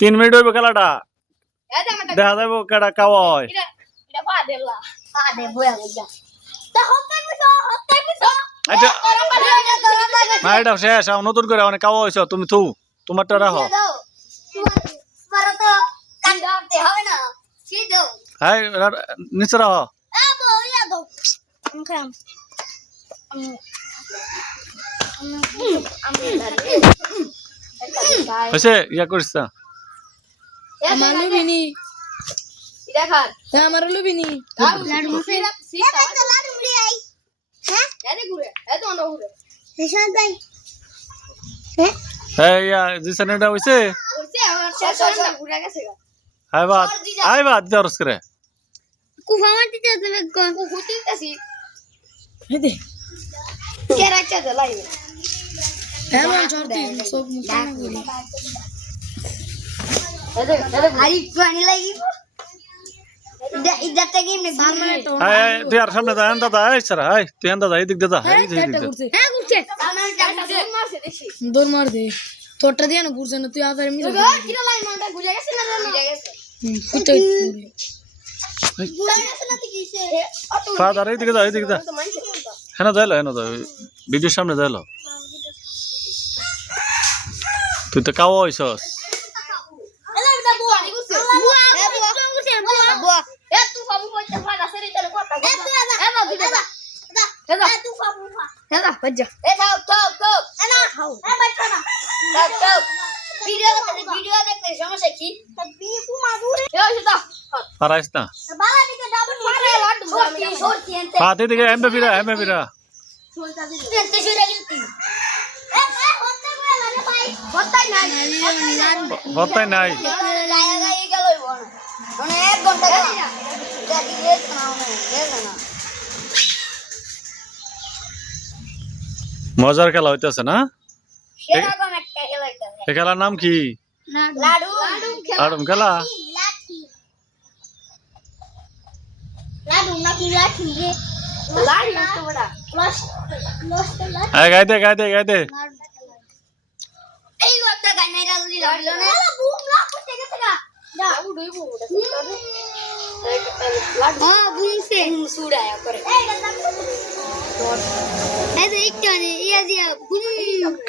3 minute হইব খেলাটা দেখা যাবো কেডা কাওয়া হয় আচ্ছা না এটা শেষ নতুন করে অনেক কাওয়া হয়েছ তুমি থু তোমারটা রাখো হ্যাঁ নিচে রাখো হয়েছে ইয়া করিস না আমার লুবিনি আমার লুবিনি হ্যাঁ ইয়া জিসানেটা হয়েছে আই বাদ দিতে অরস করে তুই আর সামনে যা এন্দা যা সারা হাই তুই এন্দা যা এদিক দে যা দৌড় মার দে তোরটা দিয়ে না ঘুরছে না তুই আবার এমনি ফাদার এদিকে যা এদিকে যা হ্যাঁ যাইলো হ্যাঁ যা ভিডিওর সামনে যাইলো তুই তো কাওয়া হইছস পারাইস না পাতে দিকে এমবে ফিরা হতাই নাই মজার খেলা হইতেছে না এ খেলার নাম কি লাডুম খেলা গাইতে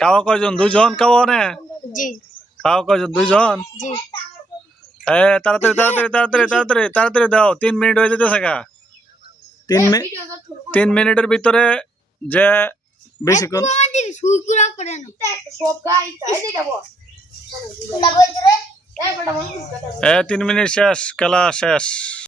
কাওয়া কয়জন দুইজন কাওয়া নে কাওয়া কয়জন দুইজন তাড়াতাড়ি দাও 3 মিনিট হয়ে যেতেছে গা 3 মিনিটের ভিতরে যে বেশিক্ষণ 3 মিনিট শেষ খেলা শেষ।